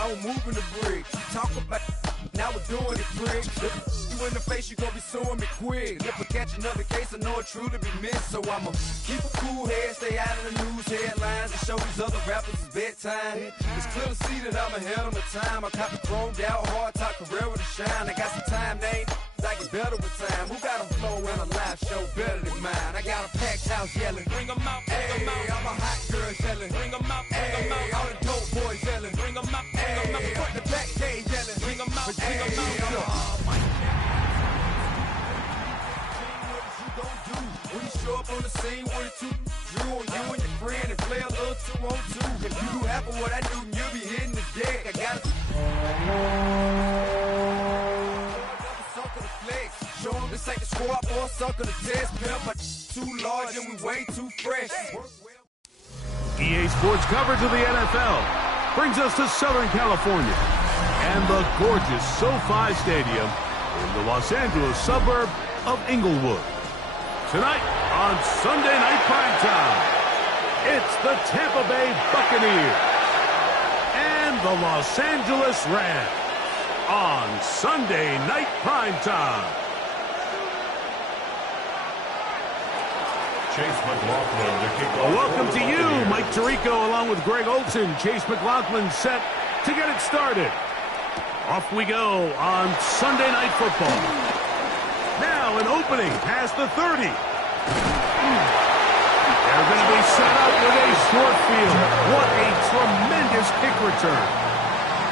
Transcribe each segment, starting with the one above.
I'm moving the bricks. Talk about now we're doing it, prick. You in the face, you gon' be suing me quick. If I catch another case, I know it truly be missed. So I'ma keep a cool head, stay out of the news headlines, and show these other rappers it's bedtime. It's clear to see that I'm ahead of my time. I caught the chromed out, hard top career with a shine. I got some time, they ain't I get better with time. Who got a flow and a live show better than mine? I got a packed house yelling, bring them out, bring them out. I'm a hot girl yelling, bring them out, bring them out. All the dope boys yelling, bring them out, bring them out. Put the back cage yelling, bring them out, bring them out. When you show up on the scene, one or two, drew on you and your friend and play a little 2-on-2. If you do half of what I do, then you'll be hitting the deck. I got it. Show them this ain't the squad or sucker the test. Pimp, but too large and we way too fresh. EA Sports coverage of the NFL brings us to Southern California and the gorgeous SoFi Stadium in the Los Angeles suburb of Inglewood. Tonight on Sunday Night Primetime, it's the Tampa Bay Buccaneers and the Los Angeles Rams on Sunday Night Primetime. Chase McLaughlin to kick off. Welcome to you, Mike Tirico, along with Greg Olson. Chase McLaughlin set to get it started. Off we go on Sunday Night Football. Now an opening past the 30. They're going to be set up with a short field. What a tremendous kick return.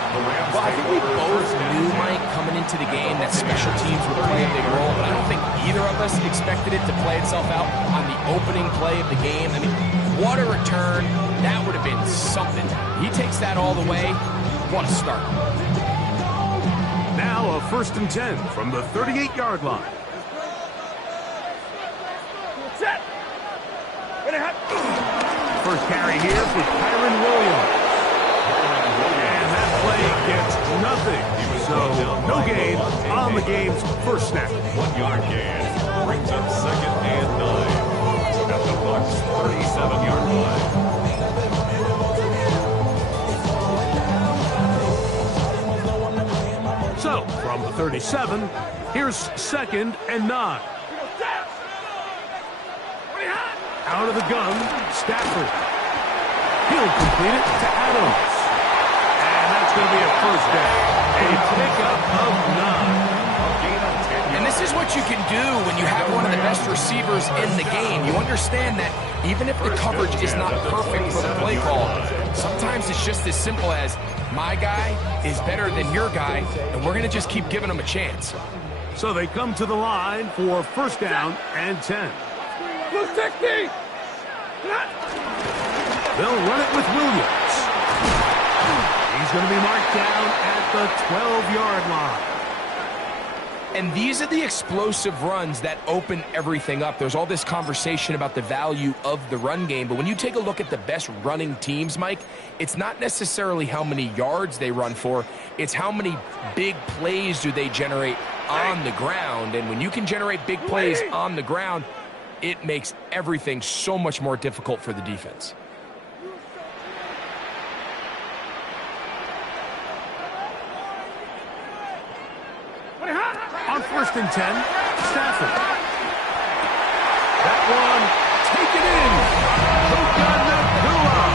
Well, I think we both knew, Mike, coming into the game that special teams would play a big role, but I don't think either of us expected it to play itself out on the opening play of the game. I mean, what a return. That would have been something. He takes that all the way. What a start. Now a 1st and 10 from the 38-yard line. Set. First carry here for Kyron Williams. And that play gets nothing. So no gain on the game's first snap. 1 yard gain brings up 2nd and 9 at the Bucs 37-yard line. So from the 37, here's 2nd and 9. Out of the gun, Stafford. He'll complete it to Adams. And that's going to be a first down. A pickup of 9. And this is what you can do when you have one of the best receivers in the game. You understand that even if the coverage is not perfect for the play call, sometimes it's just as simple as my guy is better than your guy, and we're going to just keep giving him a chance. So they come to the line for 1st down and 10. Blue 60! They'll run it with Williams. He's going to be marked down at the 12-yard line. And these are the explosive runs that open everything up. There's all this conversation about the value of the run game, but when you take a look at the best running teams, Mike, it's not necessarily how many yards they run for, it's how many big plays do they generate on the ground. And when you can generate big plays on the ground, it makes everything so much more difficult for the defense. On 1st and 10, Stafford. That one, take it in. Puka Nacua.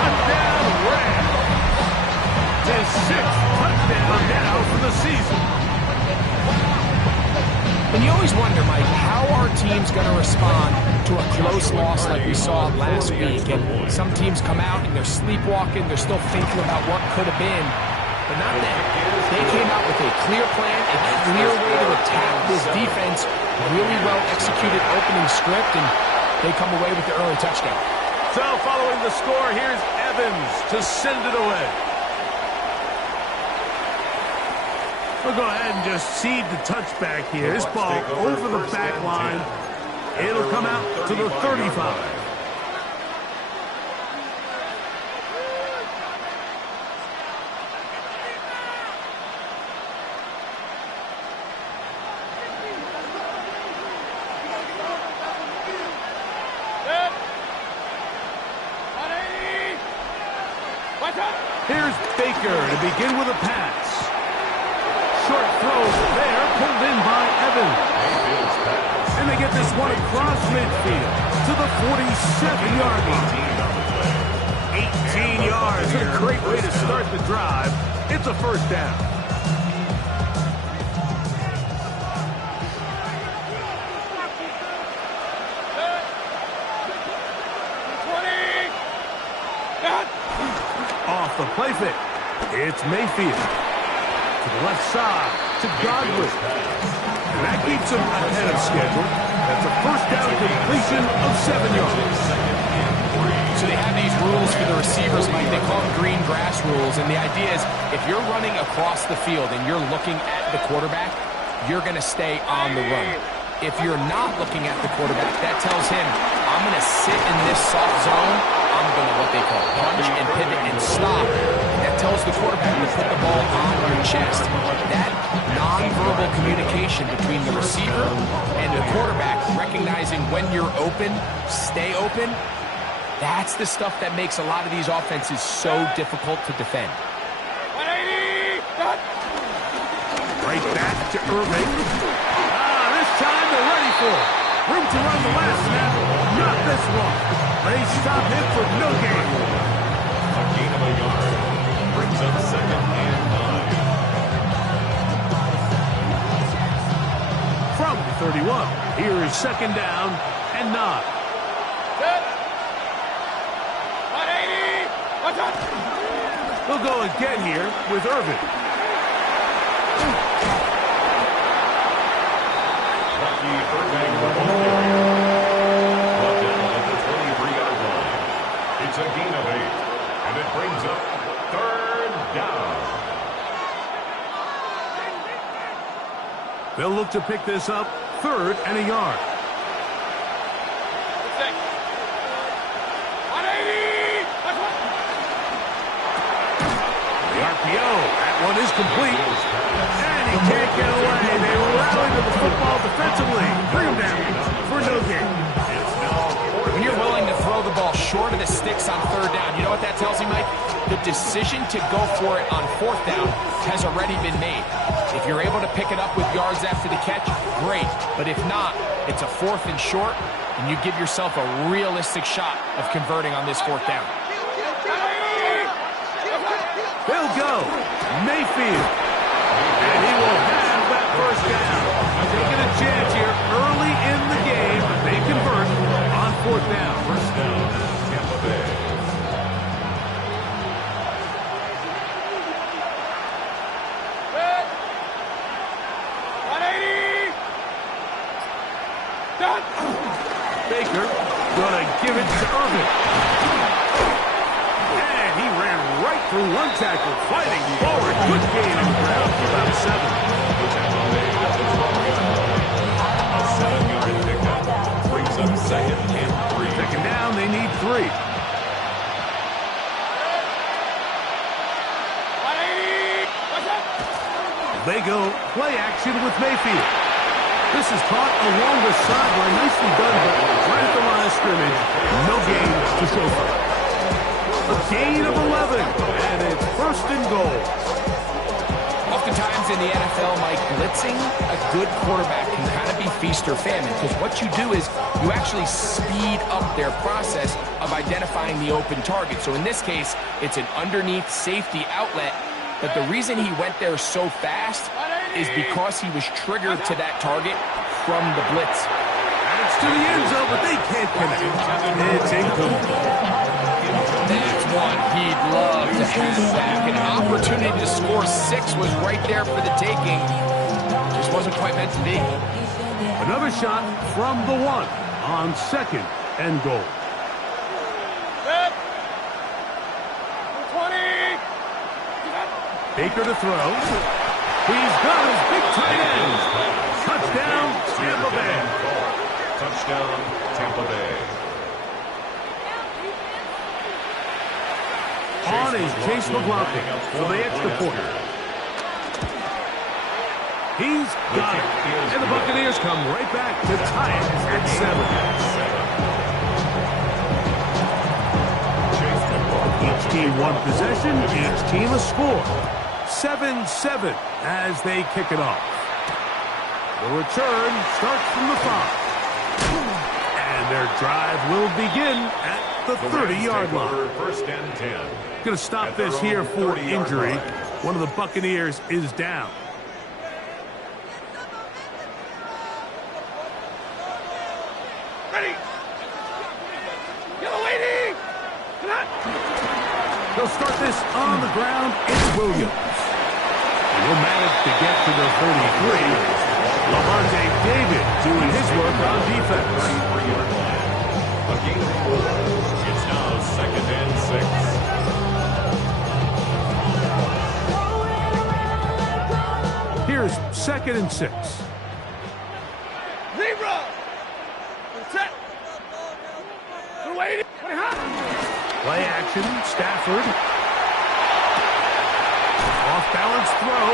Touchdown, Rams. His 6th touchdown now for the season. And you always wonder, Mike, how are teams going to respond to a close loss like we saw last week? And some teams come out and they're sleepwalking, they're still thinking about what could have been. But not them. They came out with a clear plan, a clear way to attack this defense, really well executed opening script, and they come away with the early touchdown. So following the score, here's Evans to send it away. We'll go ahead and just cede the touchback here. This ball over the back line. It'll come out to the 35. Here's Baker to begin with a pass. Short throws there, pulled in by Evans. And they get this one across midfield to the 47-yard line. 18 yards, a great way to start the drive. It's a first down. Off the play fake. It's Mayfield. To the left side, to Godwin. And that keeps him ahead of schedule. That's a first down completion of 7 yards. So they have these rules for the receivers, Mike. They call them green grass rules. And the idea is if you're running across the field and you're looking at the quarterback, you're going to stay on the run. If you're not looking at the quarterback, that tells him, I'm going to sit in this soft zone. I'm going to what they call punch and pivot and stop. And that tells the quarterback to put the ball on your chest. That nonverbal communication between the receiver and the quarterback, recognizing when you're open, stay open, that's the stuff that makes a lot of these offenses so difficult to defend. Right back to Irving. This time they're ready for it. Room to run the last snap. Not this one. They stop him for no gain. A gain of a yard. Brings up 2nd and 9. From the 31, here is 2nd down and 9. We'll go again here with Irvin. Lucky Irving with the ball. Brought down at the 23-yard line. It's a gain of 8, and it brings up 3rd down. They'll look to pick this up 3rd and a yard. That one is complete. And he can't get away. They rally to the football defensively. Bring him down for no gain. When you're willing to throw the ball short of the sticks on 3rd down, you know what that tells me, Mike? The decision to go for it on 4th down has already been made. If you're able to pick it up with yards after the catch, great. But if not, it's a 4th and short, and you give yourself a realistic shot of converting on this 4th down. They'll go. Mayfield. And he will have that first down. Taking a chance here early in the game. They convert on 4th down. First down, Tampa Bay. Baker gonna give it to Irvin. And he ran right through one tackle, fighting forward. Good gain on the ground for about 7. A 7-yard pickup brings up 2nd and 3. 2nd down, they need 3. They go play action with Mayfield. This is caught along the sideline. Nicely done, but right at the line of scrimmage. No gains to show for it. A gain of 11, and it's 1st and goal. Oftentimes in the NFL, Mike, blitzing a good quarterback can kind of be feast or famine, because what you do is you actually speed up their process of identifying the open target. So in this case, it's an underneath safety outlet, but the reason he went there so fast is because he was triggered to that target from the blitz. And it's to the end zone, but they can't connect. It's incomplete. That's one he'd love to have back. An opportunity to score 6 was right there for the taking. Just wasn't quite meant to be. Another shot from the 1 on 2nd and goal. 20. Baker to throw. He's got his big tight end. Touchdown, Tampa Bay. Touchdown, Tampa Bay. On is Chase McLaughlin for the extra point. He's got it. And the Buccaneers come right back to tie it at 7. Each team one possession, each team a score. 7-7 as they kick it off. The return starts from the 5. And their drive will begin at the 30-yard line. First and 10. Going to stop this here for injury. One of the Buccaneers is down. Ready. Yellow lady. Come on. They'll start this on the ground. It's Williams. He will manage to get to the 33. Lavonte David doing his work on defense. A gain of 4. It's now second and 6. Here's second and 6. Zebra. Set. Wait. Play action. Stafford. Off balance throw.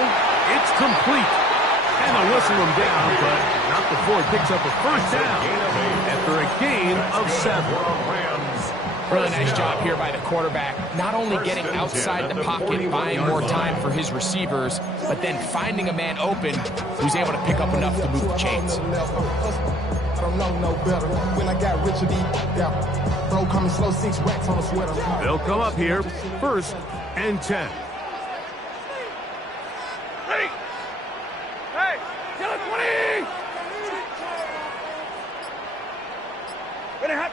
It's complete. And they'll whistle him down, but not before he picks up a first down after a gain of 7. Really nice job here by the quarterback, not only getting outside the pocket, buying more time for his receivers, but then finding a man open who's able to pick up enough to move the chains. I don't know no better. When I got rich, bro coming slow, 6 racks on a sweater. They'll come up here, first and 10. Ready. Hey, yellow 20. Ready, hot.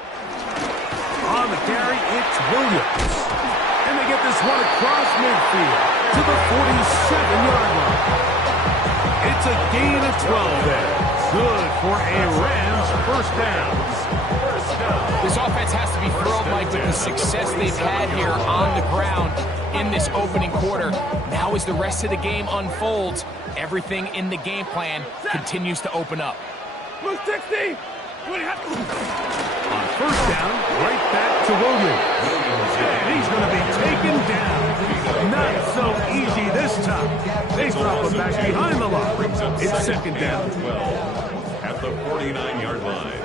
On the carry, it's Williams. And they get this one across midfield to the 47-yard line. It's a gain of 12 there. Good for a Rams first down. This offense has to be thrilled, Mike, with the success they've had here on the ground in this opening quarter. Now as the rest of the game unfolds, everything in the game plan continues to open up. Blue 60. On first down, right back to Williams. And he's going to be taken down. Not so easy this time. They drop him back behind the line. It's second down. 12 at the 49-yard line.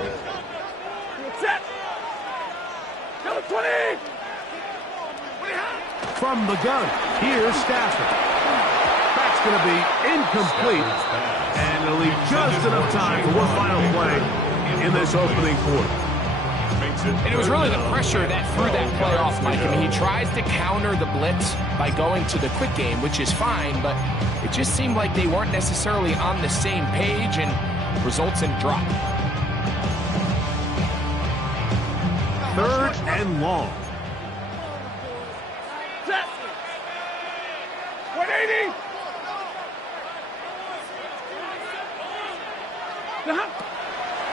Set. Yellow 20. From the gun, here's Stafford. That's going to be incomplete. And it'll leave just enough time for one final play in this opening quarter. And it was really the pressure that threw that play off, Mike. I mean, he tries to counter the blitz by going to the quick game, which is fine, but it just seemed like they weren't necessarily on the same page and results in a drop. Third and long. Set. 180.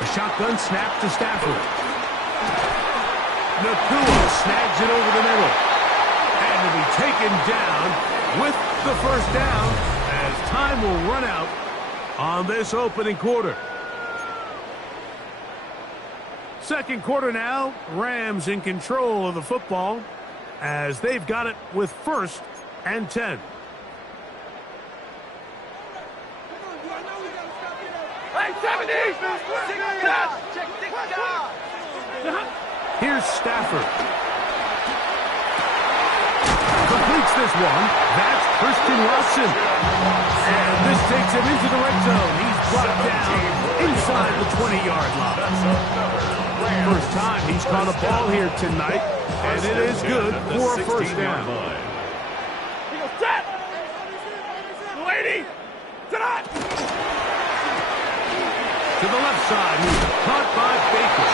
A shotgun snap to Stafford. Nakua snags it over the middle. And will be taken down with the first down as time will run out on this opening quarter. Second quarter now, Rams in control of the football as they've got it with first and 10. Hey, 70. Here's Stafford. Completes this one. That's Christian Watson. And this takes him into the red zone. He's brought down inside the 20-yard line. First time he's caught a ball here tonight, and it is good for a first down. He goes set. Lady. Tonight. To the left side, he's caught by Baker.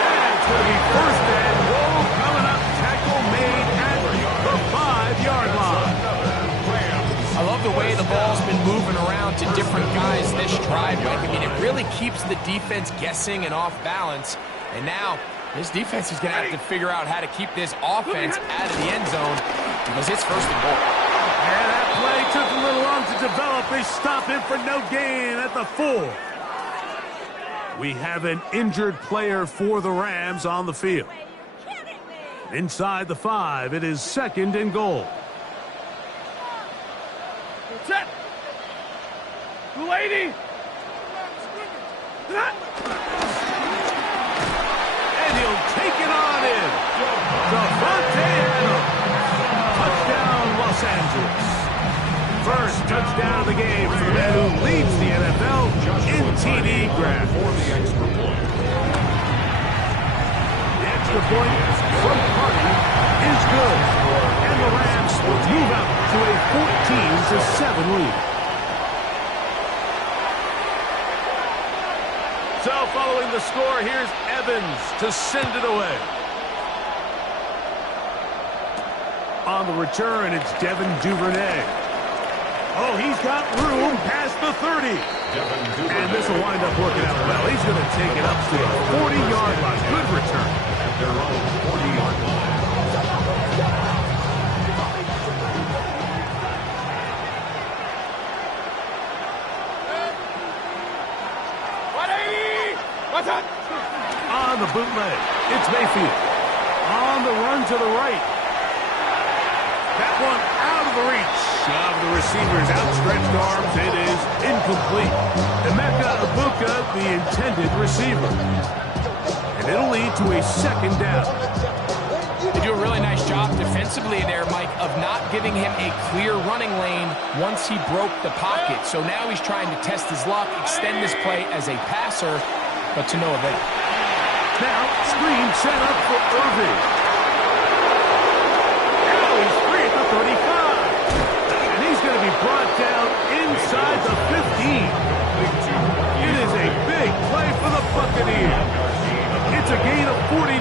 And it's going to be first and goal coming up. Tackle made at the 5-yard line. I love the way the ball's been moving around to different guys this drive, Mike. I mean, it really keeps the defense guessing and off balance. And now, this defense is going to have to figure out how to keep this offense out of the end zone because it's first and goal. And that play took a little long to develop. They stop him for no gain at the 4. We have an injured player for the Rams on the field. Inside the 5, it is second and goal. Set. Lady. And he'll take it on in. Davante Adams. Los Angeles. First touchdown of the game for the man who leads the NFL in TD grabs. The extra point from Carter is good. And the Rams move out to a 14-7 lead. So following the score, here's Evans to send it away. On the return, it's Devin Duvernay. Oh, he's got room past the 30. And this will wind up working out well. He's going to take it up to the 40-yard line. Good return. At their own 40-yard line. On the bootleg, it's Mayfield. On the run to the right. That one out of the reach of the receiver's outstretched arms. It is incomplete. Emeka Egbuka, the intended receiver. And it'll lead to a second down. They do a really nice job defensively there, Mike, of not giving him a clear running lane once he broke the pocket. So now he's trying to test his luck, extend this play as a passer, but to no avail. Now, screen set up for Irving. Now he's free at the 35. And he's going to be brought down inside the 15. It is a big play for the Buccaneers. It's a gain of 49.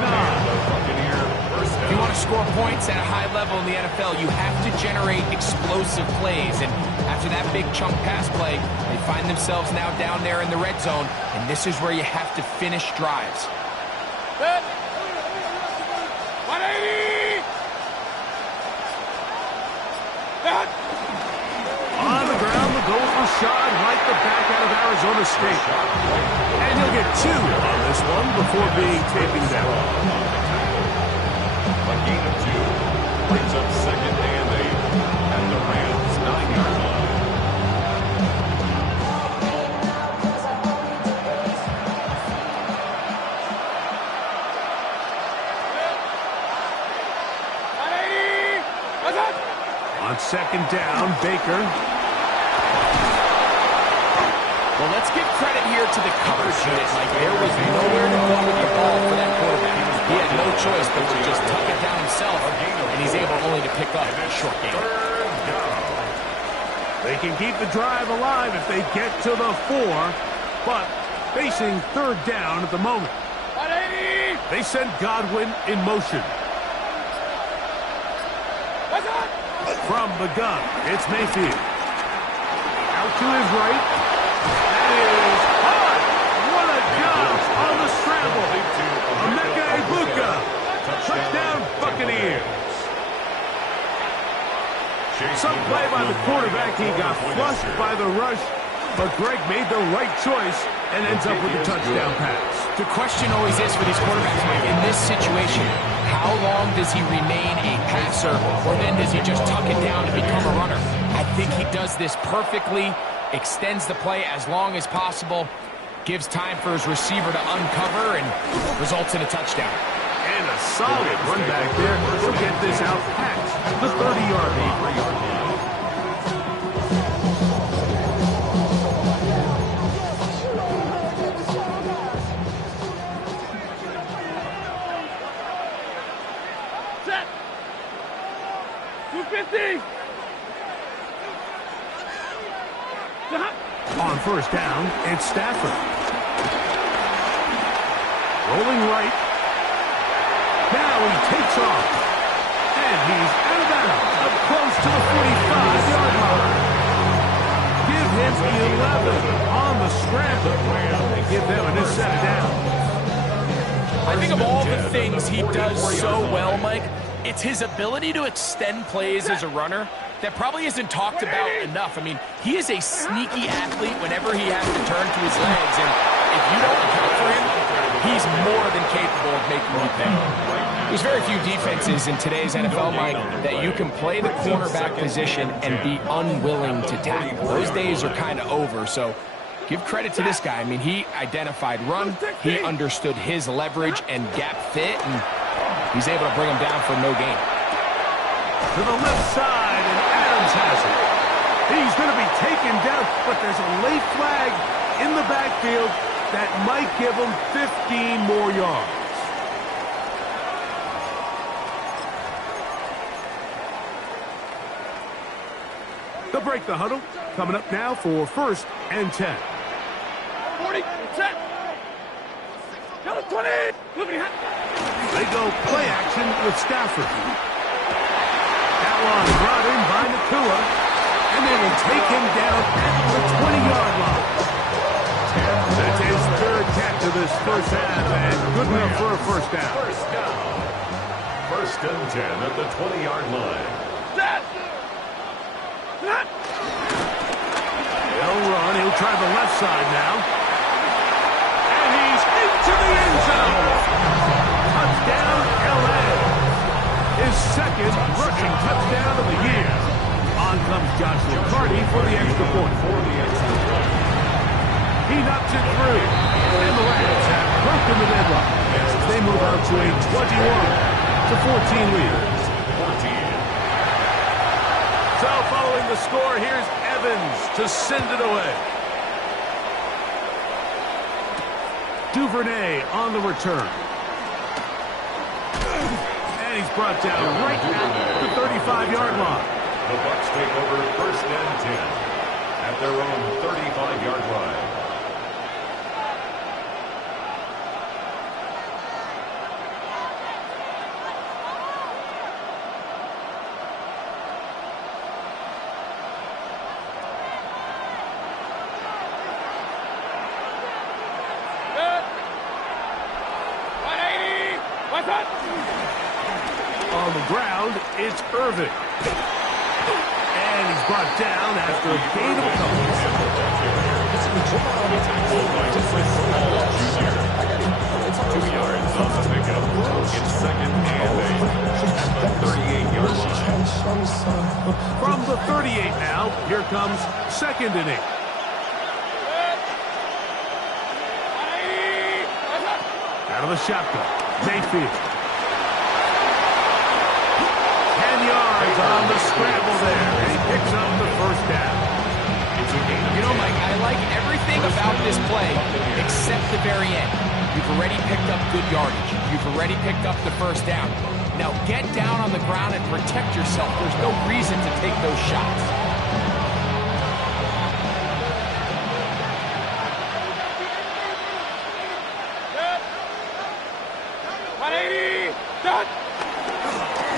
If you want to score points at a high level in the NFL, you have to generate explosive plays. And after that big chunk pass play, they find themselves now down there in the red zone. And this is where you have to finish drives. 180! On the ground, the goal for Rashad, right the back out of Arizona State. And he'll get 2 on this one before being taken down. A gain of 2 brings up second and 8 at the Rams' 9-yard line. On second down, Baker. Well, let's give credit here to the coverage unit. Like, there was nowhere to go with the ball for that quarterback. He had no choice but to just tuck it down himself, and he's able only to pick up a short gain. They can keep the drive alive if they get to the 4, but facing third down at the moment. They send Godwin in motion. From the gun, it's Mayfield. Out to his right. That is hard. What a job on the scramble. Emeka Egbuka. Touchdown, Buccaneers. Some play by the quarterback. He got flushed by the rush, but Greg made the right choice and ends up with a touchdown pass. The question always is for these quarterbacks, Mike, in this situation, how long does he remain a passer, or then does he just tuck it down and become a runner? I think he does this perfectly, extends the play as long as possible, gives time for his receiver to uncover, and results in a touchdown. And a solid run back there. He'll get this out past the 30-yard line. On first down, it's Stafford. Rolling right. Now he takes off. And he's out of bounds, up close to the 45-yard line. Give him 11 on the scramble. And give them a new set down. I think of all the things he does so well, Mike, it's his ability to extend plays as a runner that probably isn't talked about enough. I mean, he is a sneaky athlete whenever he has to turn to his legs, and if you don't account for him, he's more than capable of making you pay. There's very few defenses in today's NFL, Mike, that you can play the cornerback position and be unwilling to tackle. Those days are kind of over, so give credit to this guy. I mean, he identified run, he understood his leverage and gap fit, and he's able to bring him down for no gain. To the left side, and taken down, but there's a late flag in the backfield that might give him 15 more yards. They'll break the huddle. Coming up now for 1st and 10. 40, set. Count of 20. They go play action with Stafford. That one brought in by Nakua, and they will take him down at the 20-yard line. That's his 3rd catch of this first half, and good enough for a first down. First down. 1st and 10 at the 20-yard line. Set. They'll run. He'll try the left side now. And he's into the end zone. Touchdown, L.A. His 2nd rushing touchdown of the year. On comes Joshua Carty for the extra point. He knocks it through. And the Rams have broken the deadlock as they move out to a 21-14 lead. So following the score, here's Evans to send it away. Duvernay on the return. And he's brought down right at the 35-yard line. The Bucs take over 1st and 10 at their own 35-yard line. On the ground, it's Irvin. And he's brought down after a gain of a couple. 2 yards off the pickup. It's 2nd and 8 at the 38-yard line. From the 38 now, here comes 2nd and 8. Out of the shotgun, Mayfield. 10 yards on the scramble there, and he picks up the first down. You know, Mike, I like everything about this play except the very end. You've already picked up good yardage. You've already picked up the first down. Now get down on the ground and protect yourself. There's no reason to take those shots.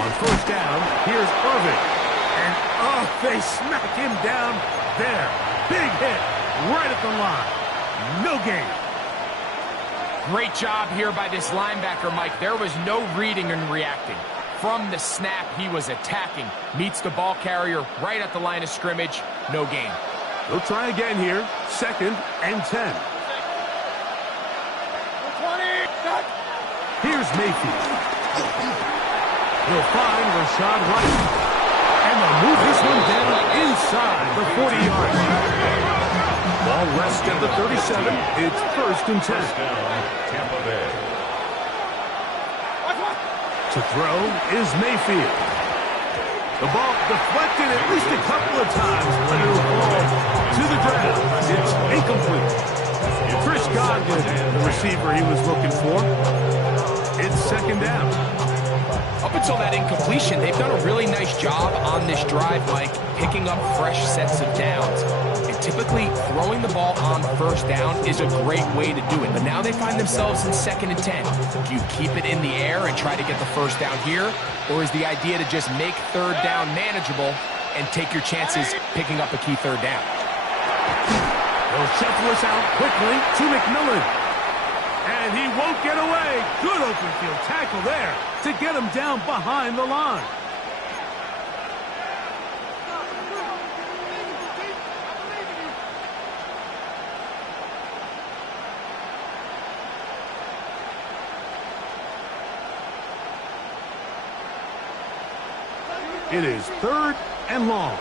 On first down, here's Irvin. And, they smack him down there. Big hit right at the line. No gain. Great job here by this linebacker, Mike. There was no reading and reacting. From the snap, he was attacking. Meets the ball carrier right at the line of scrimmage. No gain. They'll try again here. 2nd and 10. 20. Here's Mayfield. He'll find Rashad White. And they'll move this one down inside the 40-yard line. Ball rests at the 37. It's 1st and 10. Tampa Bay. To throw is Mayfield. The ball deflected at least a couple of times, but it'll fall to the ground. It's incomplete. Chris Godwin, the receiver he was looking for. It's 2nd down. Up until that incompletion, they've done a really nice job on this drive, Mike, picking up fresh sets of downs. And typically, throwing the ball on first down is a great way to do it. But now they find themselves in 2nd and 10. Do you keep it in the air and try to get the first down here? Or is the idea to just make 3rd down manageable and take your chances picking up a key 3rd down? They'll shuffle us out quickly to McMillan. And he won't get away. Good open field tackle there to get him down behind the line. It is 3rd and long.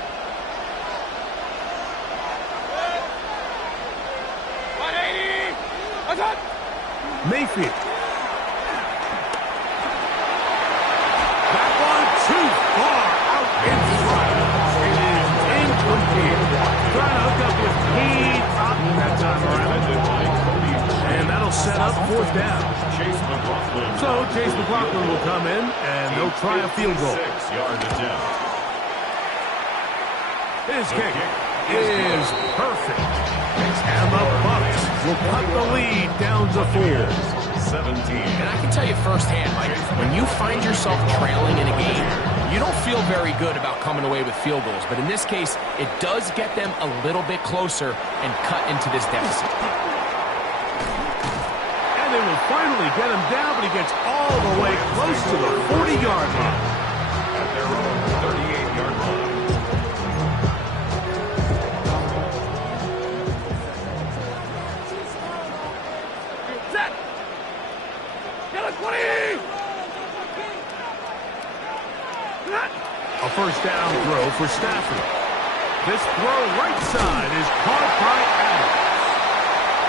Mayfield. That one too far out in front. It is incomplete. set up fourth down. Chase McLaughlin. So Chase McLaughlin will come in, and they'll try a field goal. 6-yard attempt. His kick is perfect. And the Bucs will cut the lead down to 4. 17. And I can tell you firsthand, Mike, when you find yourself trailing in a game, you don't feel very good about coming away with field goals. But in this case, it does get them a little bit closer and cut into this deficit. And they will finally get him down, but he gets all the way close to the 40-yard line. At their own 38-yard line. Set. Get a 20. A first down throw for Stafford. This throw right side is caught by Adams.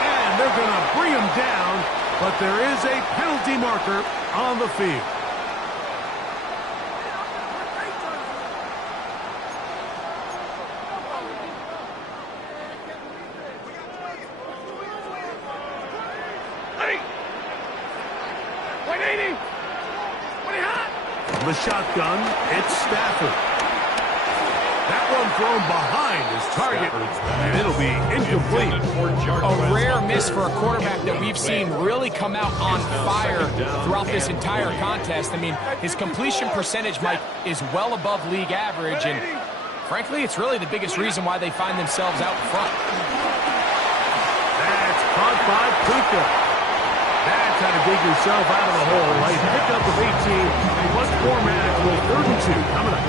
And they're going to bring him down, but there is a penalty marker on the field. The shotgun, it's Stafford. That one thrown behind his target, and it'll be incomplete. A rare miss for a quarterback that we've seen really come out on fire throughout this entire contest. I mean, his completion percentage, Mike, is well above league average, and frankly, it's really the biggest reason why they find themselves out in front. That's caught by Puka. That's how to dig yourself out of the hole. A pickup of 18. Much more manageable. 3rd and 2 coming up.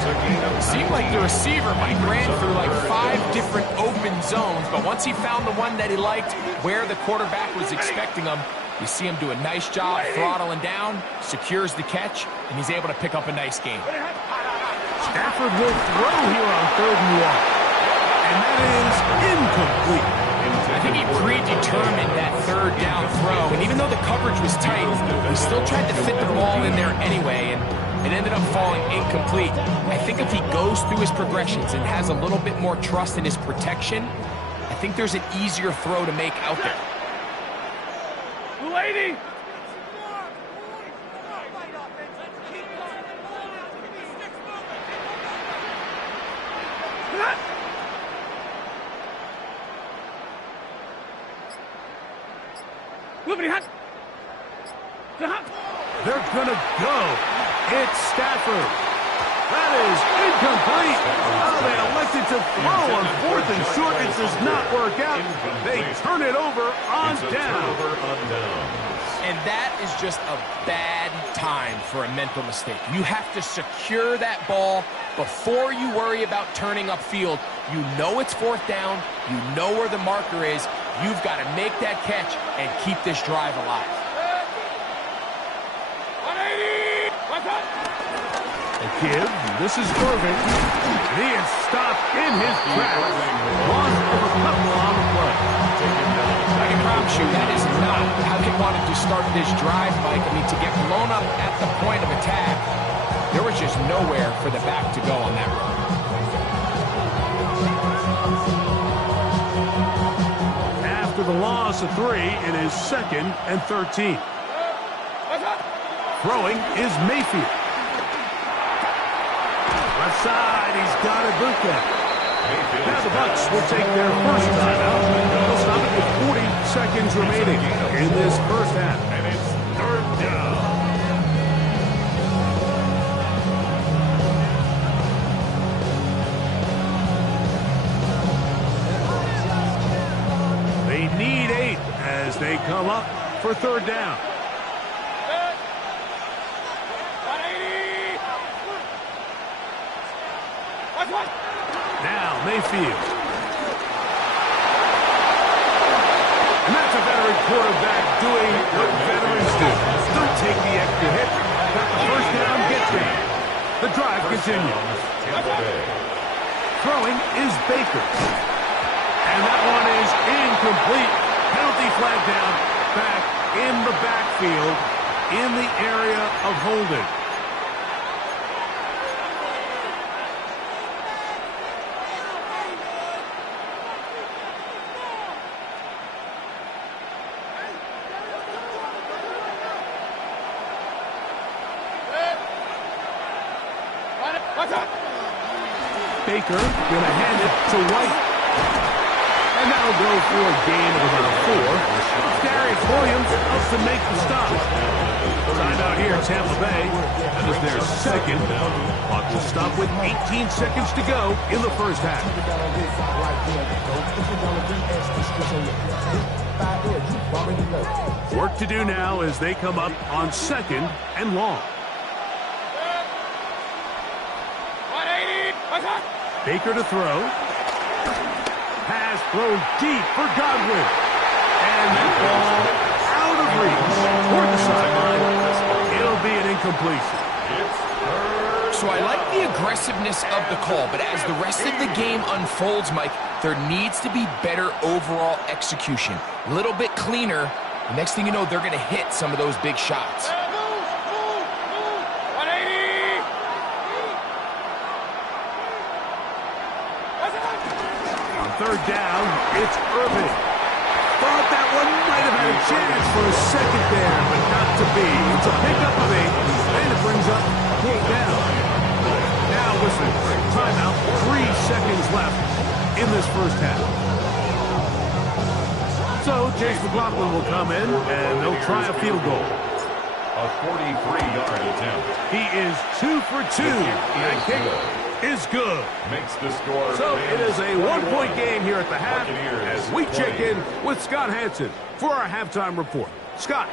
It seemed like the receiver, Mike, ran through like 5 different open zones, but once he found the one that he liked, where the quarterback was expecting him, you see him do a nice job throttling down, secures the catch, and he's able to pick up a nice game. Stafford will throw here on 3rd and 1. And that is incomplete. I think he predetermined that 3rd down throw, and even though the coverage was tight, he still tried to fit the ball in there anyway, and it ended up falling incomplete. I think if he goes through his progressions and has a little bit more trust in his protection, I think there's an easier throw to make out there. Lady. They're gonna go. It's Stafford. That is incomplete. Oh, they elected to throw on 4th and short. It does not work out. They turn it over on down. And that is just a bad time for a mental mistake. You have to secure that ball before you worry about turning upfield. You know it's 4th down. You know where the marker is. You've got to make that catch and keep this drive alive. A give. This is Irving. He is stopped in his tracks. Loss of a couple on the play. I can promise you that is not how they wanted to start this drive, Mike. I mean, to get blown up at the point of attack, there was just nowhere for the back to go on that run. After the loss of 3, it is 2nd and 13. Throwing is Mayfield. Left side, he's got Ibuka. Now the Bucs will take their first timeout. They'll stop it with 40 seconds remaining in this first half. And it's 3rd down. They need 8 as they come up for 3rd down. Now Mayfield. And that's a veteran quarterback doing what veterans do. Don't take the extra hit. Got the first down, get there. The drive continues. Throwing is Baker. And that one is incomplete. Penalty flag down. Back in the backfield in the area of holding. Baker gonna hand it to White. And that'll go for a gain of about 4. Darius Williams up to make the stop. Timeout here in Tampa Bay. That is their second. Clock will stop with 18 seconds to go in the first half. Work to do now as they come up on 2nd and long. Baker to throw. Pass thrown deep for Godwin. And that ball out of reach toward the sideline. It'll be an incompletion. So I like the aggressiveness of the call, but as the rest of the game unfolds, Mike, there needs to be better overall execution. A little bit cleaner. The next thing you know, they're going to hit some of those big shots. On 3rd down, it's Irving. Thought that one might have had a chance for a second there, but not to be. It's a pickup of 8, and it brings up 4th down. Now whistle. Timeout. 3 seconds left in this first half. So Chase McLaughlin will come in, and they'll try a field goal. A 43-yard attempt. He is 2 for 2. That kick is good. Makes the score. So it is a 1-point game here at the half as we check in with Scott Hansen for our halftime report. Scott.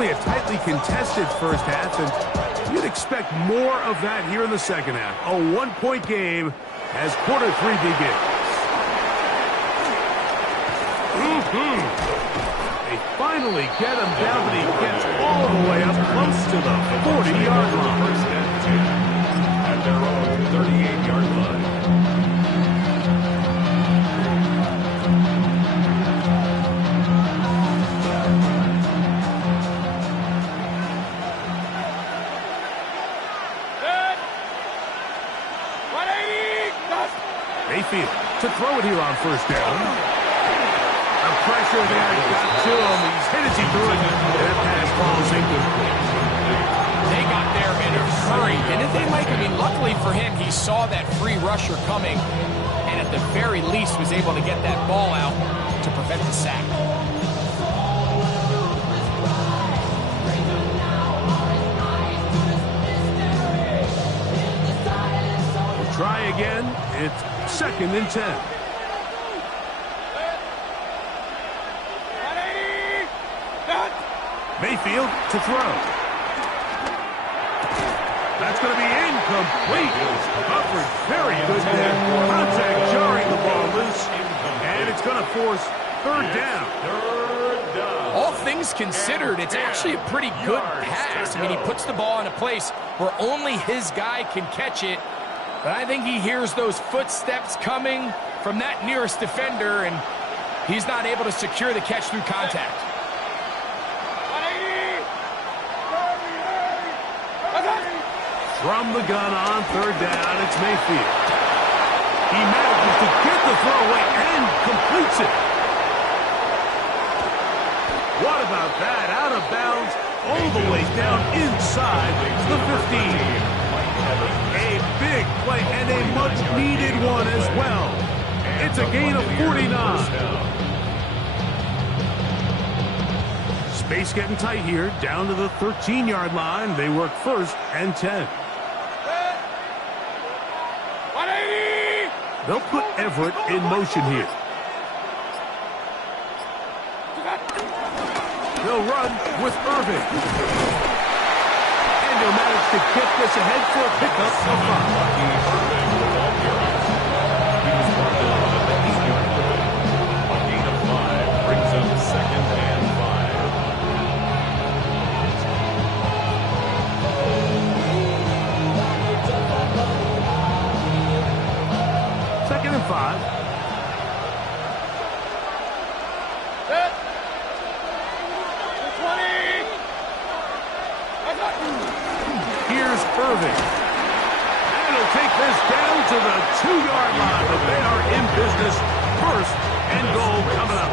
A tightly contested first half, and you'd expect more of that here in the second half. A 1-point game as quarter 3 begins. They finally get him down, but he gets all the way up close to the 40-yard line. First and 10 at their own 38-yard line. Mayfield to throw it here on 1st down. The pressure there got to him. He's hit as he threw it. That pass falls incomplete. They got there in a hurry, didn't they, Mike? I mean, luckily for him, he saw that free rusher coming, and at the very least was able to get that ball out to prevent the sack. Try again. It's 2nd and 10. Mayfield to throw. That's going to be incomplete. Coverage very good there. Contact jarring the ball loose. And it's going to force 3rd down. All things considered, it's actually a pretty good pass. I mean, he puts the ball in a place where only his guy can catch it. But I think he hears those footsteps coming from that nearest defender, and he's not able to secure the catch through contact. From the gun on 3rd down, it's Mayfield. He manages to get the throwaway and completes it. What about that? Out of bounds, all the way down inside the 15. A big play and a much-needed one as well. It's a gain of 49. Space getting tight here, down to the 13-yard line. They work 1st and 10. They'll put Everett in motion here. They'll run with Irving. And he'll manage to get this ahead for a pickup of 5. A gain of 5 brings up 2nd and 5. 2nd and 5. Here's Irving. And he'll take this down to the 2-yard line, but they are in business. First and goal coming up.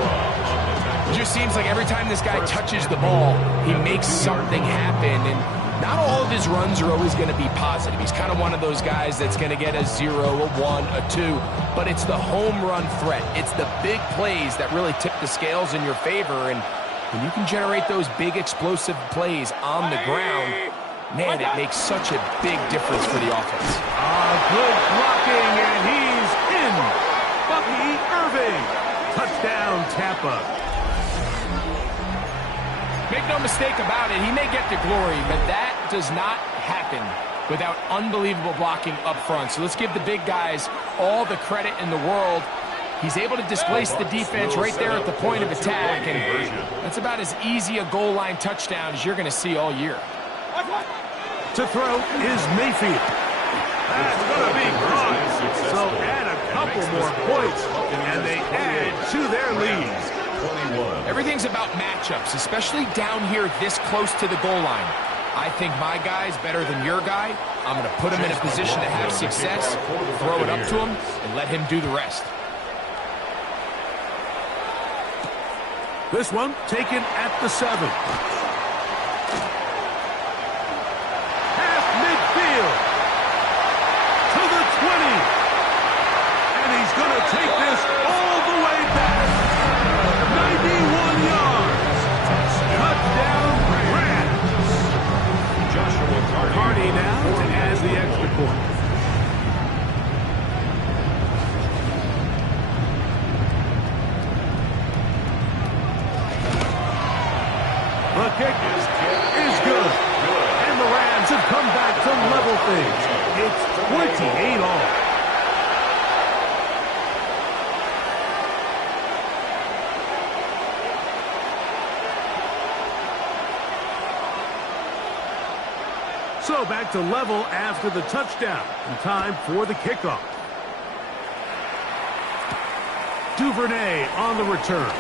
It just seems like every time this guy touches the ball, he makes something happen. And not all of his runs are always going to be positive. He's kind of one of those guys that's going to get a 0, a 1, a 2. But it's the home run threat. It's the big plays that really tip the scales in your favor. And when you can generate those big explosive plays on the ground, man, it makes such a big difference for the offense. Good blocking, and he's in. Bucky Irving. Touchdown, Tampa. Make no mistake about it, he may get the glory, but that does not happen without unbelievable blocking up front. So let's give the big guys all the credit in the world. He's able to displace the defense right there at the point of attack, and that's about as easy a goal line touchdown as you're going to see all year. To throw is Mayfield. That's going to be caught. So add a couple more points, and they add to their lead. Everything's about matchups, especially down here this close to the goal line. I think my guy's better than your guy. I'm going to put him in a position to have success, throw it up to him, and let him do the rest. This one taken at the 7. Half midfield to the 20. And he's going to take this all the way back. 91 yards. Touchdown, Rams. Joshua Carney now to add the extra point. The kick is good. And the Rams have come back to level things. It's 28 all. So back to level after the touchdown. And time for the kickoff. Duvernay on the return.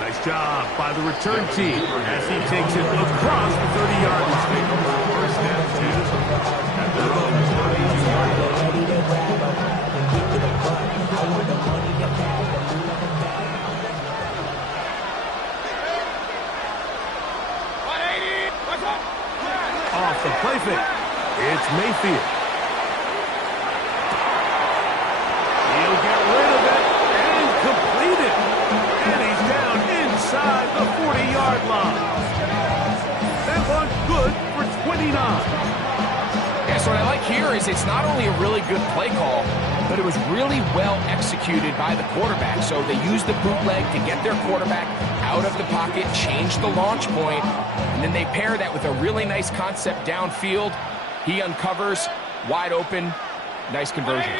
Nice job by the return team as he takes it across the 30-yard line. First down, 180. Off the play fake. It's Mayfield. He'll get rid of it and complete it. And he's down inside the 40-yard line. That one's good for 29. Yeah, so what I like here is it's not only a really good play call, but it was really well executed by the quarterback. So they used the bootleg to get their quarterback out of the pocket, change the launch point, and then they pair that with a really nice concept downfield. He uncovers, wide open, nice conversion.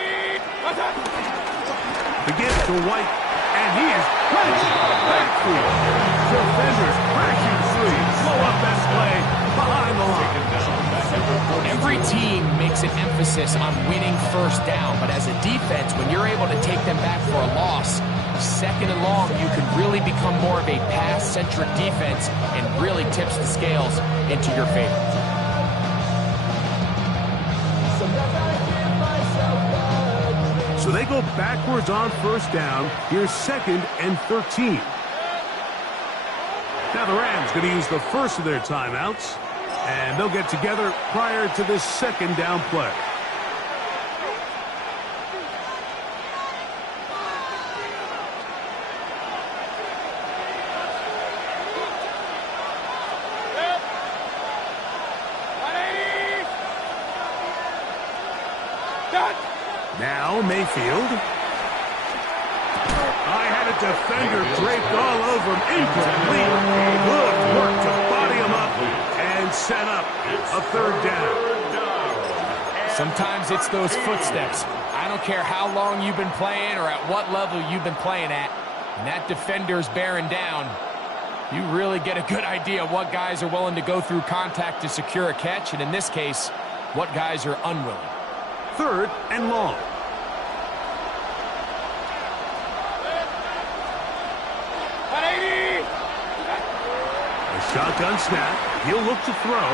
The give to White, and he is crashing backfield. Defenders crashing free. Slow up that play behind the line. Every team makes an emphasis on winning first down, but as a defense, when you're able to take them back for a loss, second and long, you can really become more of a pass-centric defense and really tips the scales into your favor. So they go backwards on first down. Here's 2nd and 13. Now the Rams going to use the first of their timeouts, and they'll get together prior to this 2nd down play. Now Mayfield. I had a defender draped all over him. Incomplete. Good work to body him up and set up a 3rd down. Sometimes it's those footsteps. I don't care how long you've been playing or at what level you've been playing at. When that defender's bearing down, you really get a good idea of what guys are willing to go through contact to secure a catch, and in this case, what guys are unwilling. 3rd and long. Shotgun snap. He'll look to throw.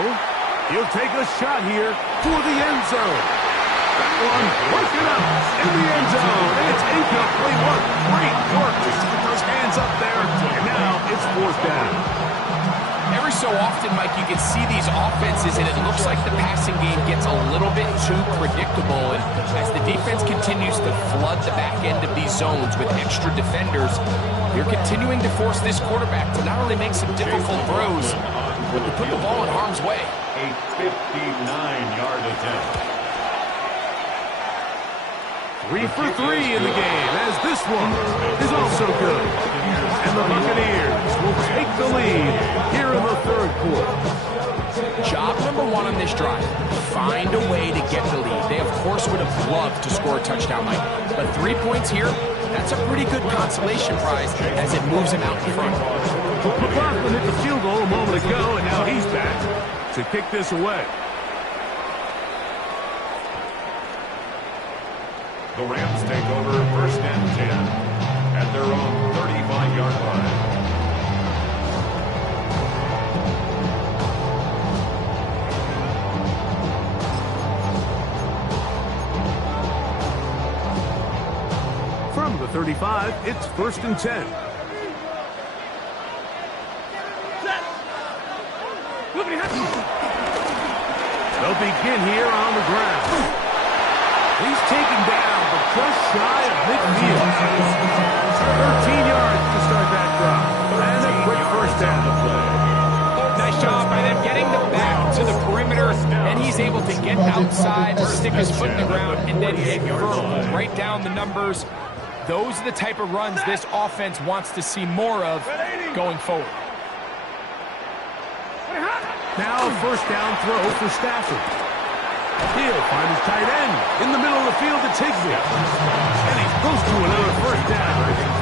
He'll take a shot here for the end zone. That one working up in the end zone. It's incomplete. What great work to get those hands up there. And now it's fourth down. Every so often, Mike, you can see these offenses, and it looks like the passing game gets a little bit too predictable. And as the defense continues to flood the back end of these zones with extra defenders, you're continuing to force this quarterback to not only make some difficult throws, but to put the ball in harm's way. A 59-yard attempt. 3 for 3 in the game, as this one is also good. And the Buccaneers will take the lead here in the third quarter. Job number one on this drive, find a way to get the lead. They, of course, would have loved to score a touchdown, Mike. But 3 points here, that's a pretty good consolation prize as it moves him out in front. McLaughlin hit the field goal a moment ago, and now he's back to kick this away. The Rams take over first and 10 at their own 35-yard line. From the 35, it's first and 10. They'll begin here on the ground. He's taken down, but just shy of midfield. 13 yards to start that drive. And a quick first down. Nice job by them getting the back to the perimeter, and he's able to get outside, stick his foot in the ground, and then get vertical right down the numbers. Those are the type of runs this offense wants to see more of going forward. Now a first down throw for Stafford. He'll find his tight end in the middle of the field to Tigsby. And he goes to another first down.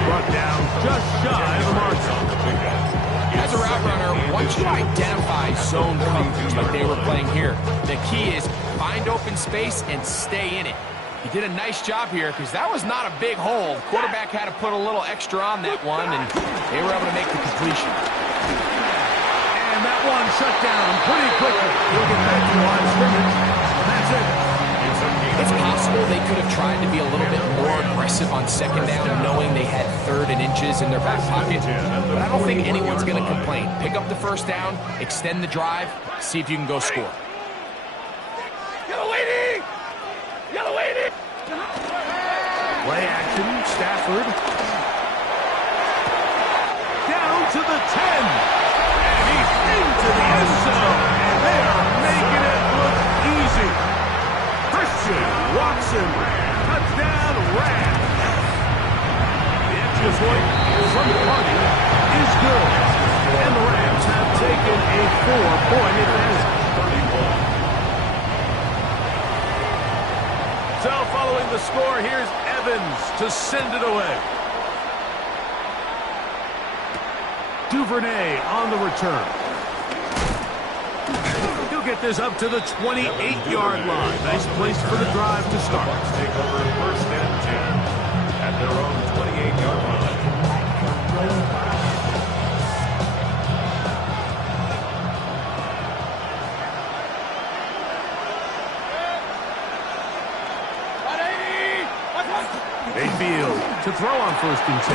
Brought down just shy of the margin. As a route runner, once you identify zone coverage like they were playing here, the key is find open space and stay in it. He did a nice job here because that was not a big hole. The quarterback had to put a little extra on that one, and they were able to make the completion. And that one shut down pretty quickly. He'll get back to the line of scrimmage. That's it. It's possible they could have tried to be a little bit more aggressive on second down, knowing they had 3rd and inches in their back pocket. But I don't think anyone's going to complain. Pick up the first down, extend the drive, see if you can go score. Yellow lady! Yellow lady! Play action, Stafford. Down to the 10. And he's into the end zone. And they are making it look easy. Christian Watson, touchdown Rams. The extra point from the party is good. And the Rams have taken a 4-point advantage. So following the score, here's Evans to send it away. Duvernay on the return. He'll get this up to the 28-yard line. Nice place for the drive to start. Bucs take over first and 10 at their own 28-yard line. Mayfield to throw on first and 10.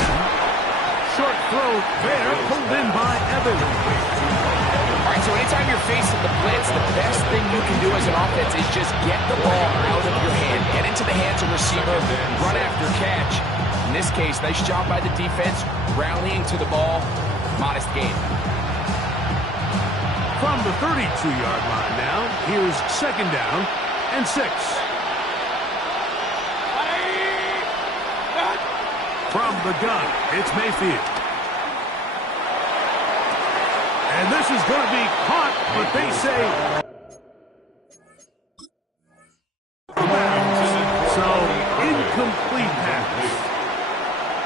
Short throw there, pulled in by Evans. All right, so anytime you're facing the blitz, the best thing you can do as an offense is just get the ball out of your hand. Get into the hands of the receiver, run after catch. In this case, nice job by the defense, rallying to the ball. Modest gain. From the 32-yard line now, here's second down and 6. From the gun, it's Mayfield. And this is going to be caught, but they say... So, incomplete pass.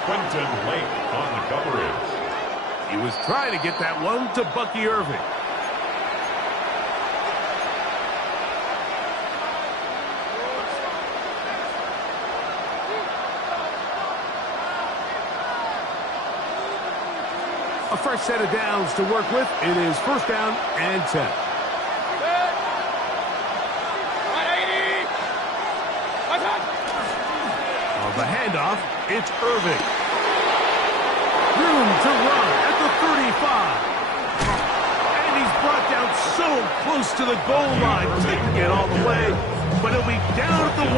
Quentin Lake on the coverage. He was trying to get that one to Bucky Irving. A fresh set of downs to work with. It is first down and 10. On the handoff, it's Irving. Room to run at the 35. And he's brought down so close to the goal line. Didn't get all the way, but he'll be down at the 1.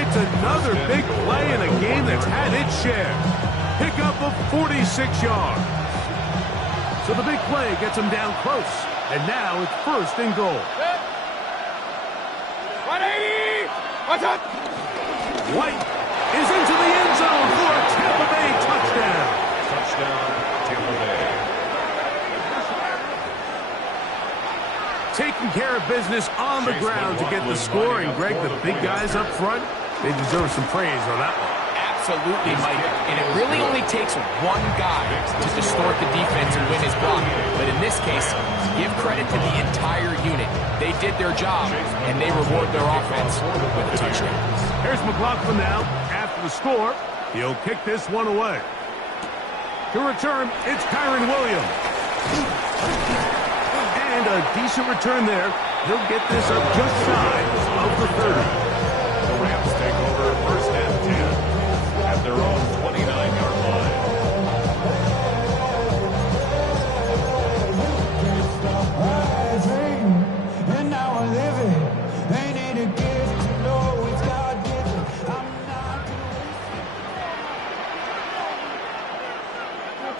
It's another big play in a game that's had its share. Pickup of 46 yards. So the big play gets him down close. And now it's first and goal. 180! Watch out! White is into the end zone for a Tampa Bay touchdown. Touchdown, Tampa Bay. Taking care of business on the ground to get the score. And Greg, the big guys up front, they deserve some praise on that one. Absolutely, Mike. And it really only takes one guy to distort the defense and win his block. But in this case, give credit to the entire unit. They did their job, and they reward their offense with a touchdown. Here's McLaughlin now. After the score, he'll kick this one away. To return, it's Kyron Williams. And a decent return there. He'll get this up just shy of the 30. The Rams take over first and 10 at their own 29-yard line. And now I live it. Ain't it a gift to know it's God-given? I'm not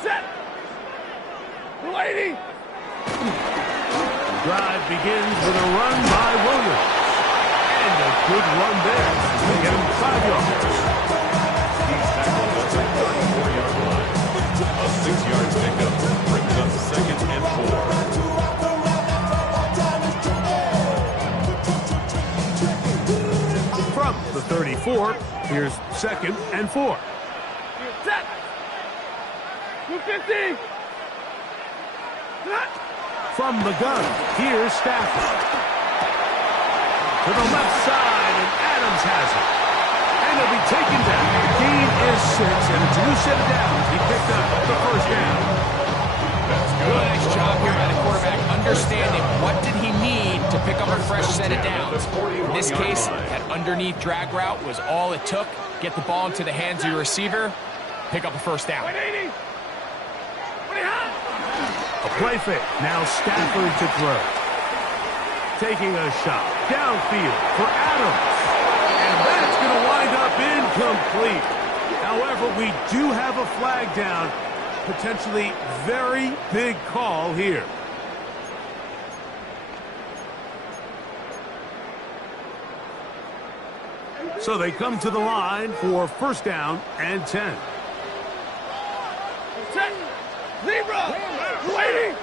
Set! 280! Drive begins with a run by Williams. And a good run there. They get him 5 yards. He's tackled at the 34-yard line. A 6-yard pickup brings up second and 4. From the 34, here's second and 4. Set! 250! From the gun, here's Stafford. To the left side, and Adams has it. And he'll be taken down. Gain is 6, and it's a new set of downs. He picked up the first down. Really nice job here by the quarterback, understanding what did he need to pick up a fresh set of downs. In this case, that underneath drag route was all it took. Get the ball into the hands of your receiver, pick up a first down. 180! A play fake. Now Stafford to throw. Taking a shot downfield for Adams. And that's going to wind up incomplete. However, we do have a flag down. Potentially very big call here. So they come to the line for first down and 10. Set! Zebra! 280!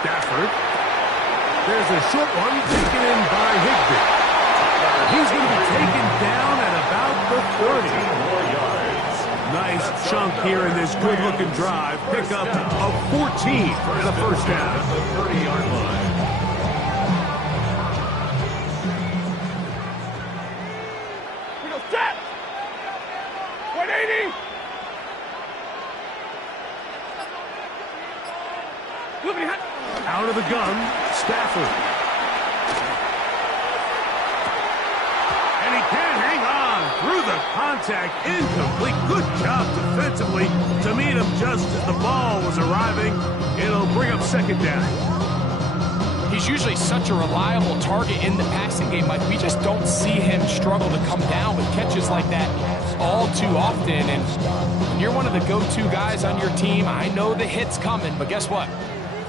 Stafford. There's a short one taken in by Higbee. He's going to be taken down at about the 30. 4 yards. Nice chunk here in this good-looking drive. Pick up of 14 for the first down. At the 30-yard line. We go set! 180! Out of the gun, Stafford. And he can't hang on through the contact. Incomplete. Good job defensively to meet him just as the ball was arriving. It'll bring up second down. He's usually such a reliable target in the passing game, Mike. We just don't see him struggle to come down with catches like that all too often. And when you're one of the go-to guys on your team, I know the hit's coming, but guess what?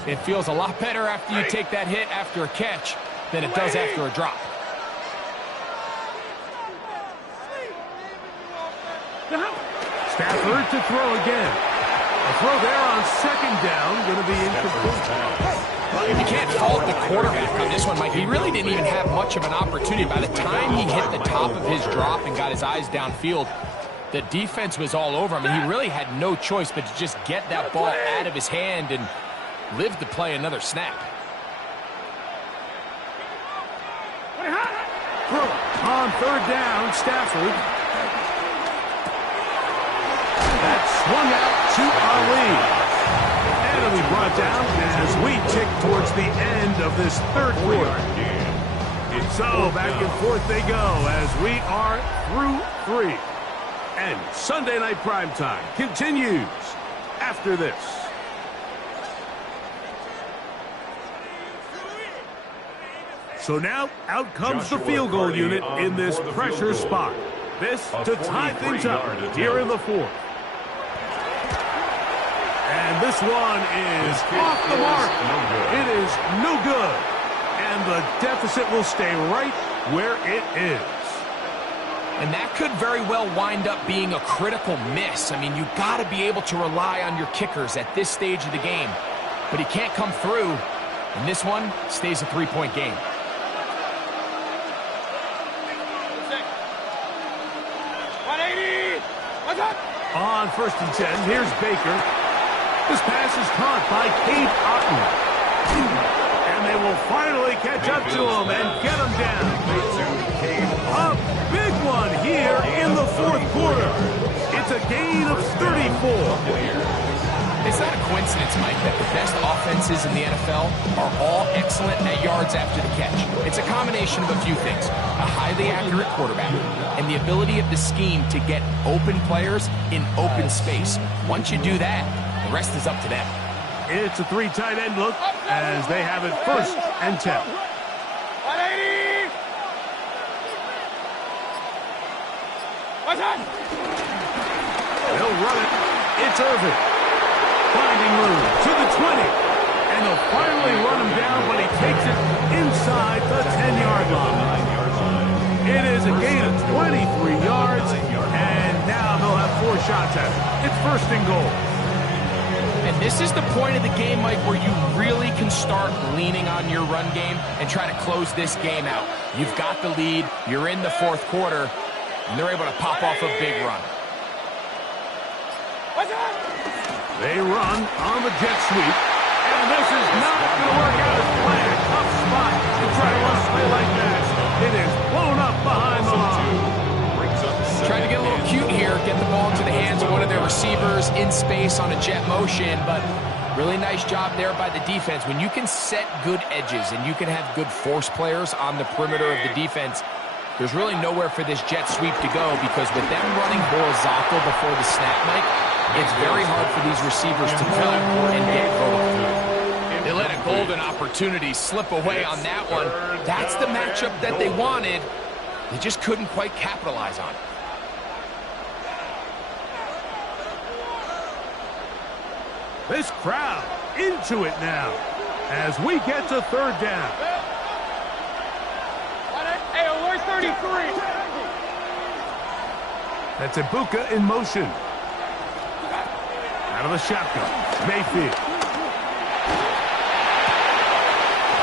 It feels a lot better after you take that hit after a catch than it does after a drop. Stafford to throw again. A throw there on second down, going to be incomplete. You can't fault the quarterback on this one, Mike. He really didn't even have much of an opportunity. By the time he hit the top of his drop and got his eyes downfield, the defense was all over him, and he really had no choice but to just get that ball out of his hand and live to play another snap. On third down, Stafford. swung out to Ali. And it'll be brought down as we tick towards the end of this third quarter. So back and forth they go as we are through 3. And Sunday Night Primetime continues after this. So now, out comes the field goal unit in this pressure spot. This to tie things up here in the 4th. And this one is off the mark. It is no good. And the deficit will stay right where it is. And that could very well wind up being a critical miss. I mean, you've got to be able to rely on your kickers at this stage of the game. But he can't come through. And this one stays a 3-point game. On 1st and 10, here's Baker. This pass is caught by Cade Otton. And they will finally catch up to him and get him down. A big one here in the 4th quarter. It's a gain of 34. It's not a coincidence, Mike, that the best offenses in the NFL are all excellent at yards after the catch. It's a combination of a few things. A highly accurate quarterback and the ability of the scheme to get open players in open space. Once you do that, the rest is up to them. It's a 3 tight end look as they have it 1st and 10. 180! What's that? They'll run it. It's Irvin. Finding room to the 20. And they'll finally run him down, but he takes it inside the 10-yard line. It is a gain of 23 yards, and now they'll have 4 shots at it. It's 1st and goal. And this is the point of the game, Mike, where you really can start leaning on your run game and try to close this game out. You've got the lead, you're in the 4th quarter, and they're able to pop off a big run. They run on the jet sweep, and this is not going to work out as planned. Tough spot to try to run a play like that. It is blown up behind the line. Trying to get a little cute here, get the ball into the hands of one of their receivers in space on a jet motion, but really nice job there by the defense. When you can set good edges and you can have good force players on the perimeter of the defense, there's really nowhere for this jet sweep to go, because with them running horizontal before the snap, Mike, it's very hard for these receivers to cut and get vertical. They let a golden opportunity slip away on that one. That's the matchup that they wanted. They just couldn't quite capitalize on it. This crowd into it now as we get to 3rd down. Hey, where's 33? That's Ibuka in motion. Out of the shotgun, Mayfield.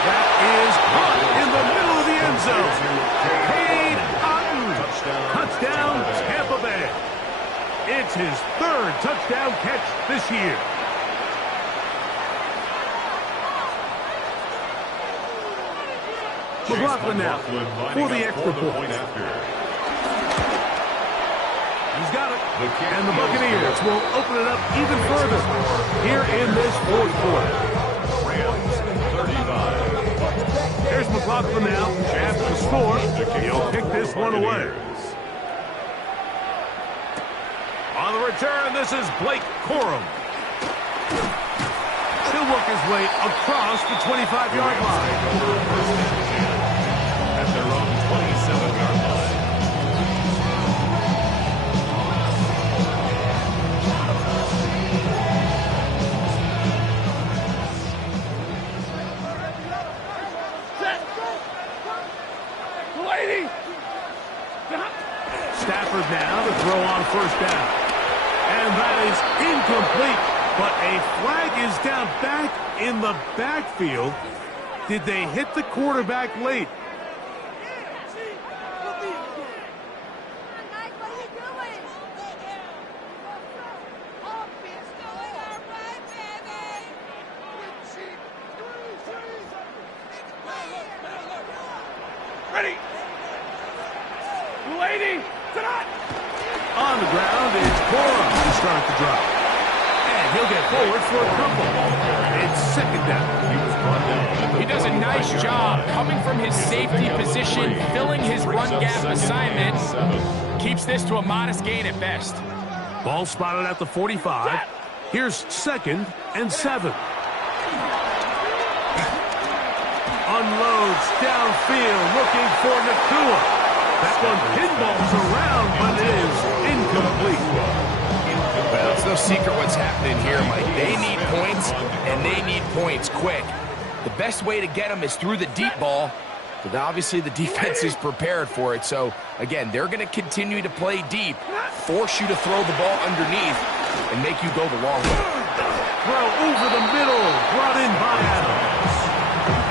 That is caught in the middle of the end zone. Cade Otton. Touchdown, Tampa Bay. It's his 3rd touchdown catch this year. McLaughlin now for the extra point. He's got it. And the Buccaneers will open it up even further here in this 4th quarter. There's McLaughlin now after the score. He'll kick this one away. On the return, this is Blake Corum. He'll work his way across the 25-yard line. At their own 27-yard line. Stafford now to throw on 1st down. And that is incomplete. But a flag is down back in the backfield. Did they hit the quarterback late? Ready. Lady, tonight. On the ground is Corum to start the drive. And he'll get forward for a triple. It's second down. He does a nice job coming from his safety position, filling his run gap assignment. Keeps this to a modest gain at best. Ball spotted at the 45. Here's second and 7. Unloads downfield, looking for Nakua. That one pinballs around, but it is incomplete. Well, it's no secret what's happening here, Mike. They need points, and they need points quick. The best way to get them is through the deep ball, but obviously the defense is prepared for it. So, again, they're going to continue to play deep, force you to throw the ball underneath, and make you go the long way. Throw over the middle, brought in by Adams.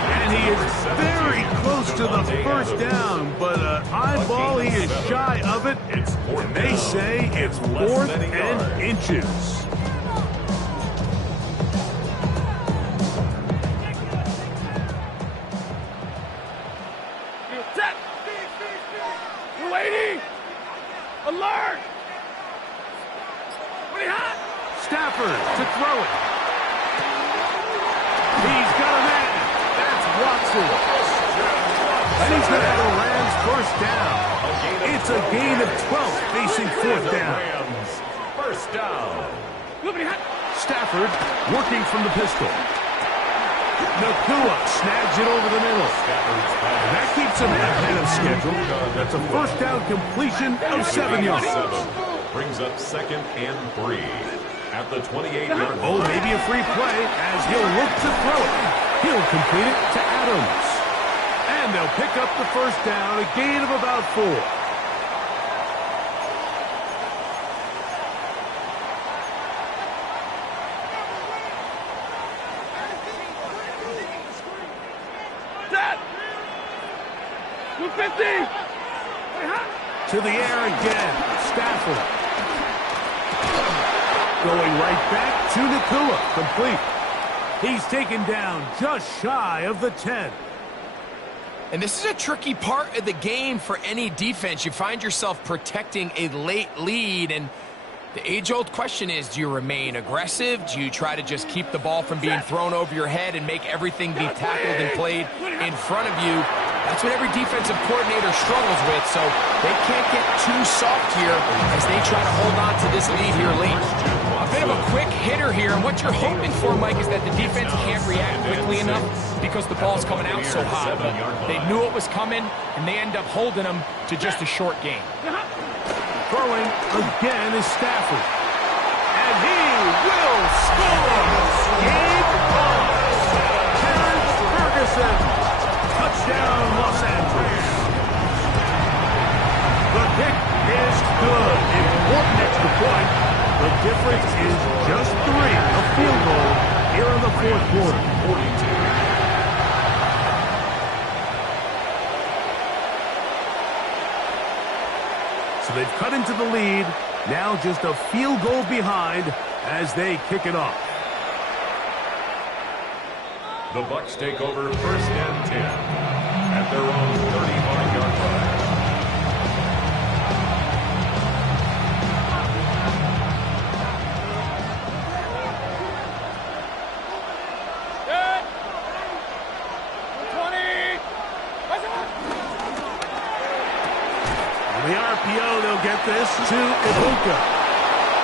And he is very close to the first down, but eyeball, he is shy of it. And they say it's 4th and inches. Set. 280. Alert. What do you have? Stafford to throw it. He's got a man. That's Watson. And he's going to have a Rams first down. It's a gain of 12 facing 4th down. First down. Stafford working from the pistol. Nakua snags it over the middle. And that keeps him ahead of schedule. That's a first down completion of 7 yards. Brings up second and 3 at the 28-yard line. Oh, maybe a free play as he'll look to throw it. He'll complete it to Adams. And they'll pick up the first down, a gain of about 4. Set. 250. To the air again. Stafford. Going right back to Nakua. Complete. He's taken down just shy of the 10. And this is a tricky part of the game for any defense. You find yourself protecting a late lead, and the age-old question is, do you remain aggressive? Do you try to just keep the ball from being thrown over your head and make everything be tackled and played in front of you? That's what every defensive coordinator struggles with, so they can't get too soft here as they try to hold on to this lead here late. A bit of a quick hitter here, and what you're hoping for, Mike, is that the defense can't react quickly enough because the ball's coming out so hot. But they knew it was coming, and they end up holding them to just a short gain. Throwing again is Stafford. And he will score! Game on! Terrence Ferguson! Touchdown, Los Angeles! The kick is good. Important extra point. The difference is just 3. A field goal here in the 4th quarter. 42. So they've cut into the lead. Now just a field goal behind as they kick it off. The Bucs take over first and 10 at their own 35-yard line. The RPO, they'll get this to Ibuka.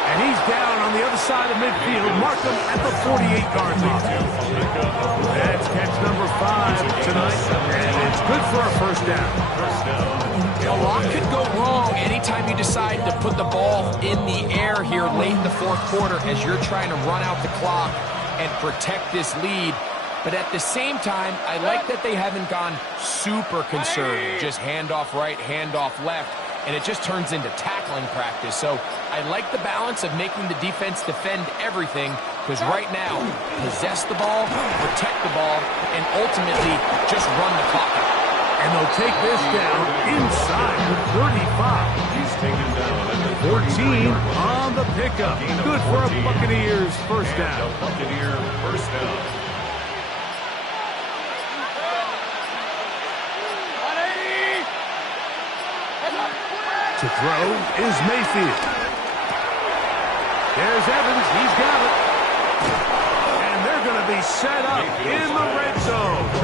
And he's down on the other side of midfield. Mark him at the 48-yard line. That's catch number 5 tonight. And it's good for a first down. A lot could go wrong anytime you decide to put the ball in the air here late in the 4th quarter as you're trying to run out the clock and protect this lead. But at the same time, I like that they haven't gone super conservative. Just handoff right, handoff left. And it just turns into tackling practice. So I like the balance of making the defense defend everything, because right now, possess the ball, protect the ball, and ultimately just run the clock out. And they'll take this down inside the 35. He's taken down at the 14 on the pickup. Good for a Buccaneers first down. Buccaneer first down. To throw is Mayfield. There's Evans. He's got it.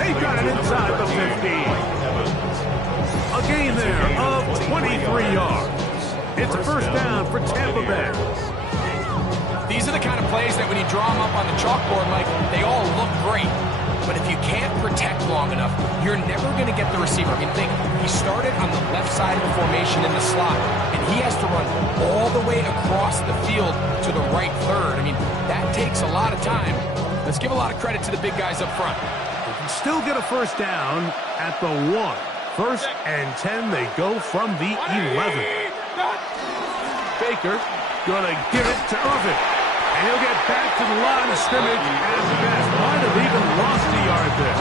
He got it inside the 15. A gain there of 23 yards. It's a first down for Tampa Bay. These are the kind of plays that when you draw them up on the chalkboard, Mike, they all look great. But if you can't protect long enough, you're never going to get the receiver. I mean, think, he started on the left side of the formation in the slot, and he has to run all the way across the field to the right third. I mean, that takes a lot of time. Let's give a lot of credit to the big guys up front. They can still get a first down at the 1. First and 10, they go from the 11. Baker gonna give it to Irvin. And he'll get back to the line of scrimmage, and the pass might have even lost a yard there.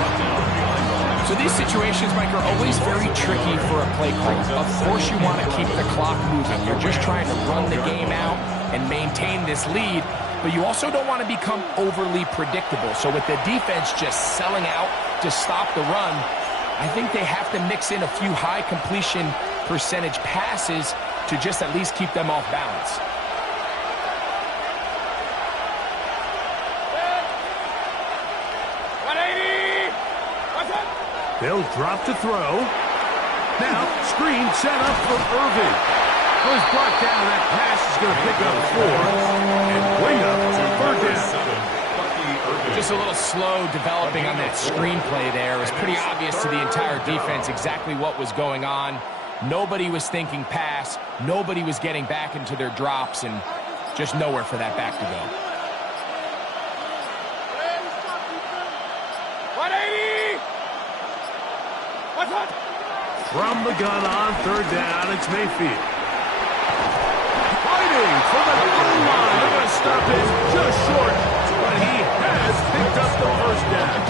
So these situations, Mike, are always very tricky for a play caller. Of course you want to keep the clock moving. You're just trying to run the game out and maintain this lead, but you also don't want to become overly predictable. So with the defense just selling out to stop the run, I think they have to mix in a few high completion percentage passes to just at least keep them off balance. They'll drop to throw. Now, screen set up for Irvin. Was brought down. That pass is going to pick up 4 and bring up 3rd down. Just a little slow developing on that screenplay there. It was pretty obvious to the entire defense exactly what was going on. Nobody was thinking pass. Nobody was getting back into their drops, and just nowhere for that back to go. From the gun on 3rd down, it's Mayfield. Fighting for the goal line. They're going to stop it just short, but he has picked up the first down.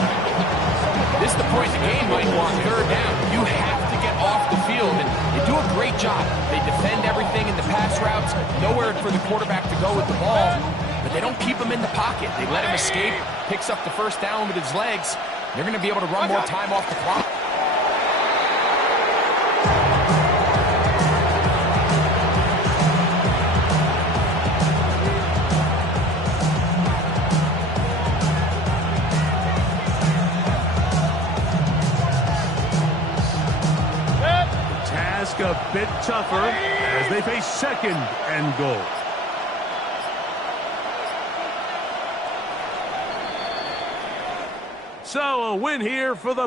This is the point the game, Mike. On 3rd down, you have to get off the field, and they do a great job. They defend everything in the pass routes, nowhere for the quarterback to go with the ball, but they don't keep him in the pocket. They let him escape, picks up the first down with his legs. They're going to be able to run more time off the clock. A bit tougher as they face 2nd and goal. So a win here for the